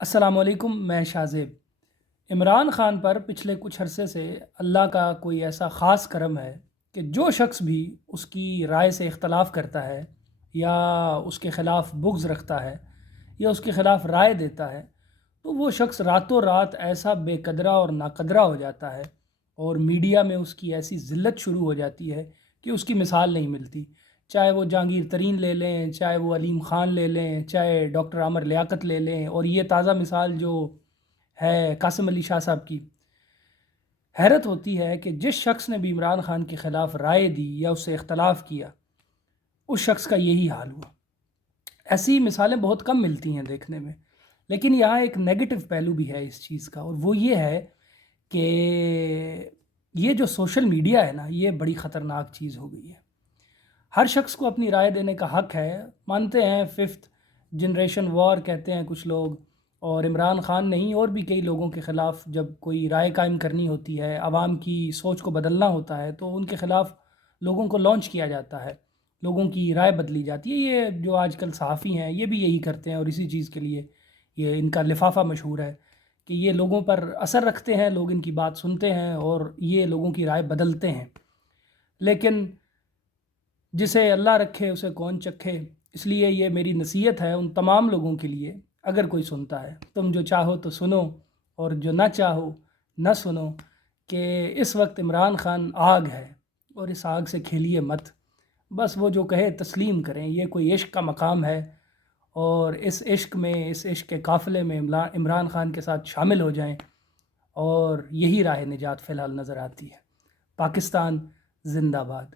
السلام علیکم، میں شاہزیب۔ عمران خان پر پچھلے کچھ عرصے سے اللہ کا کوئی ایسا خاص کرم ہے کہ جو شخص بھی اس کی رائے سے اختلاف کرتا ہے یا اس کے خلاف بغض رکھتا ہے یا اس کے خلاف رائے دیتا ہے تو وہ شخص راتوں رات ایسا بے قدرہ اور ناقدرہ ہو جاتا ہے، اور میڈیا میں اس کی ایسی ذلت شروع ہو جاتی ہے کہ اس کی مثال نہیں ملتی۔ چاہے وہ جہانگیر ترین لے لیں، چاہے وہ علیم خان لے لیں، چاہے ڈاکٹر عامر لیاقت لے لیں، اور یہ تازہ مثال جو ہے قاسم علی شاہ صاحب کی۔ حیرت ہوتی ہے کہ جس شخص نے بھی عمران خان کے خلاف رائے دی یا اس سے اختلاف کیا، اس شخص کا یہی حال ہوا۔ ایسی مثالیں بہت کم ملتی ہیں دیکھنے میں، لیکن یہاں ایک نیگیٹو پہلو بھی ہے اس چیز کا، اور وہ یہ ہے کہ یہ جو سوشل میڈیا ہے نا، یہ بڑی خطرناک چیز ہو گئی ہے۔ ہر شخص کو اپنی رائے دینے کا حق ہے، مانتے ہیں ففتھ جنریشن وار کہتے ہیں کچھ لوگ، اور عمران خان نہیں اور بھی کئی لوگوں کے خلاف جب کوئی رائے قائم کرنی ہوتی ہے، عوام کی سوچ کو بدلنا ہوتا ہے، تو ان کے خلاف لوگوں کو لانچ کیا جاتا ہے، لوگوں کی رائے بدلی جاتی ہے۔ یہ جو آج کل صحافی ہیں یہ بھی یہی کرتے ہیں، اور اسی چیز کے لیے یہ ان کا لفافہ مشہور ہے کہ یہ لوگوں پر اثر رکھتے ہیں، لوگ ان کی بات سنتے ہیں اور یہ لوگوں کی رائے بدلتے ہیں۔ لیکن جسے اللہ رکھے اسے کون چکھے، اس لیے یہ میری نصیحت ہے ان تمام لوگوں کے لیے، اگر کوئی سنتا ہے، تم جو چاہو تو سنو اور جو نہ چاہو نہ سنو، کہ اس وقت عمران خان آگ ہے اور اس آگ سے کھیلیے مت۔ بس وہ جو کہے تسلیم کریں، یہ کوئی عشق کا مقام ہے، اور اس عشق میں، اس عشق کے قافلے میں عمران خان کے ساتھ شامل ہو جائیں، اور یہی راہ نجات فی الحال نظر آتی ہے۔ پاکستان زندہ باد۔